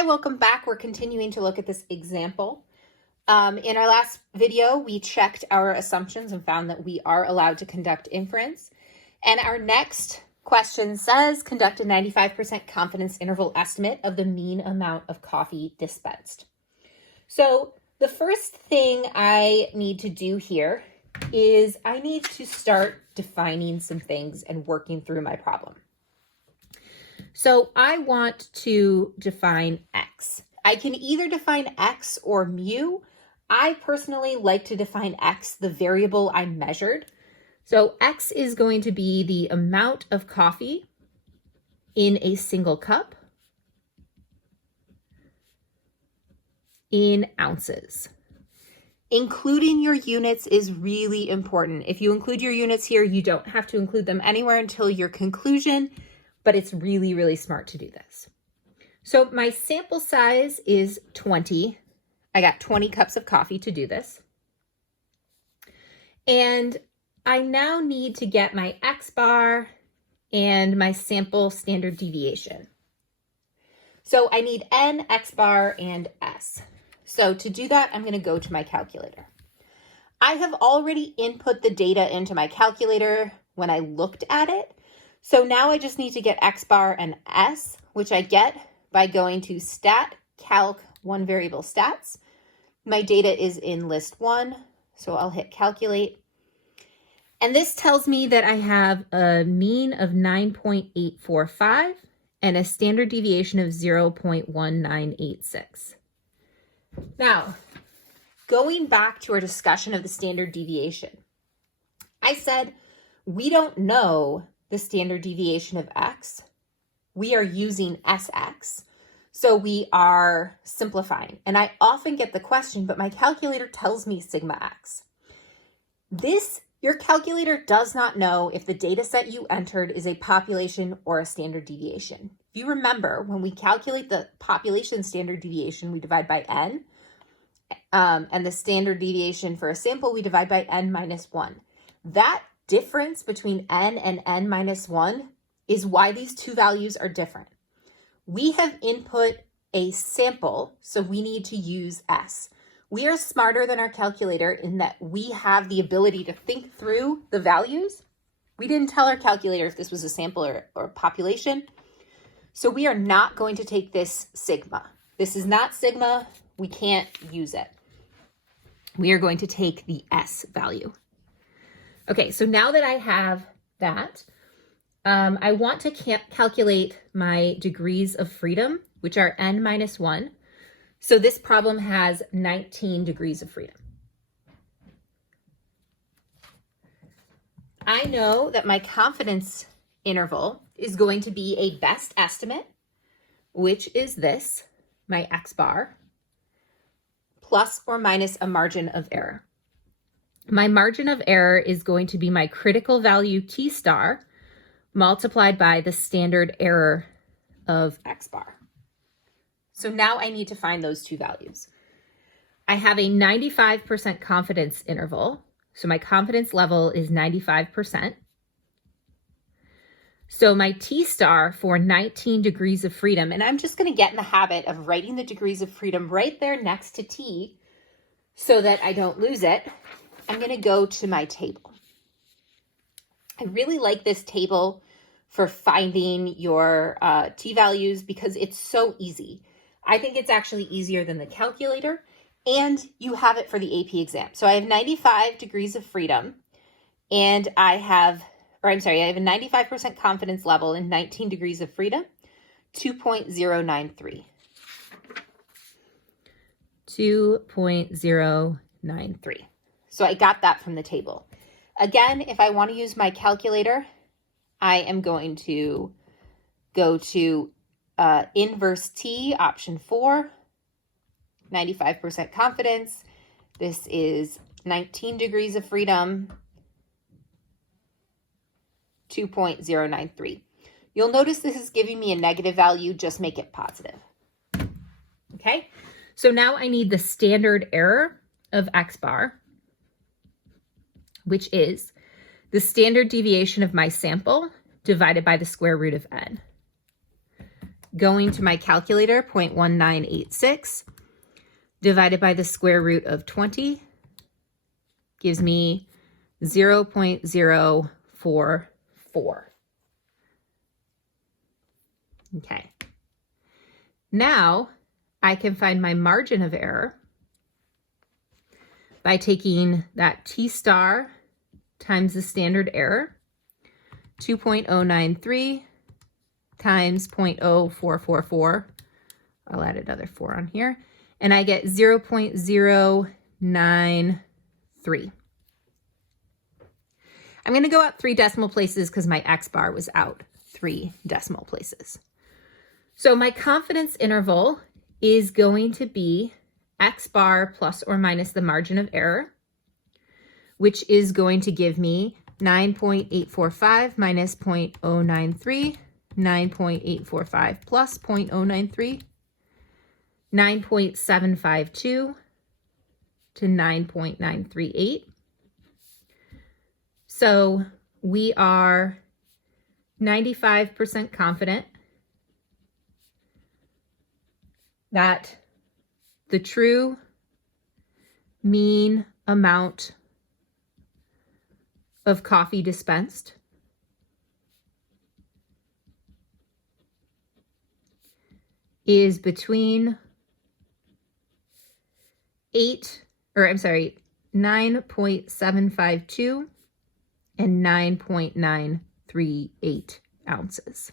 Hi, welcome back. We're continuing to look at this example. In our last video, we checked our assumptions and found that we are allowed to conduct inference. And our next question says, conduct a 95% confidence interval estimate of the mean amount of coffee dispensed. So the first thing I need to do here is I need to start defining some things and working through my problem. So I want to define X. I can either define X or mu. I personally like to define X, the variable I measured. So X is going to be the amount of coffee in a single cup in ounces. Including your units is really important. If you include your units here, you don't have to include them anywhere until your conclusion, but it's really, really smart to do this. So my sample size is 20. I got 20 cups of coffee to do this. And I now need to get my X bar and my sample standard deviation. So I need N, X bar, and S. So to do that, I'm going to go to my calculator. I have already input the data into my calculator when I looked at it. So now I just need to get X bar and S, which I get by going to stat calc one variable stats. My data is in list 1, so I'll hit calculate. And this tells me that I have a mean of 9.845 and a standard deviation of 0.1986. Now, going back to our discussion of the standard deviation, I said we don't know the standard deviation of X. We are using SX, so we are simplifying. And I often get the question, but my calculator tells me sigma X. Your calculator does not know if the data set you entered is a population or a standard deviation. If you remember, when we calculate the population standard deviation, we divide by N, and the standard deviation for a sample, we divide by N minus 1. That difference between N and N minus 1 is why these two values are different. We have input a sample, so we need to use S. We are smarter than our calculator in that we have the ability to think through the values. We didn't tell our calculator if this was a sample or population. So we are not going to take this sigma. This is not sigma. We can't use it. We are going to take the S value. Okay, so now that I have that, I want to calculate my degrees of freedom, which are N minus 1. So this problem has 19 degrees of freedom. I know that my confidence interval is going to be a best estimate, which is this, my X bar, plus or minus a margin of error. My margin of error is going to be my critical value T star multiplied by the standard error of X bar. So now I need to find those two values. I have a 95% confidence interval. So my confidence level is 95%. So my T star for 19 degrees of freedom, and I'm just going to get in the habit of writing the degrees of freedom right there next to T so that I don't lose it. I'm going to go to my table. I really like this table for finding your T values because it's so easy. I think it's actually easier than the calculator, and you have it for the AP exam. So I have 95 degrees of freedom, and I have a 95% confidence level and 19 degrees of freedom, 2.093. 2.093. So I got that from the table. Again, if I want to use my calculator, I am going to go to inverse T, option 4, 95% confidence. This is 19 degrees of freedom, 2.093. You'll notice this is giving me a negative value, just make it positive. Okay, so now I need the standard error of X bar, which is the standard deviation of my sample divided by the square root of N. going to my calculator, 0.1986 divided by the square root of 20 gives me 0.044. Okay. Now I can find my margin of error by taking that T star times the standard error, 2.093 times 0.0444. I'll add another 4 on here. And I get 0.093. I'm going to go out 3 decimal places because my X bar was out 3 decimal places. So my confidence interval is going to be X bar plus or minus the margin of error, which is going to give me 9.845 minus 0.093, 9.845 plus 0.093, 9.752 to 9.938. So we are 95% confident that the true mean amount of coffee dispensed is between 9.752 and 9.938 ounces.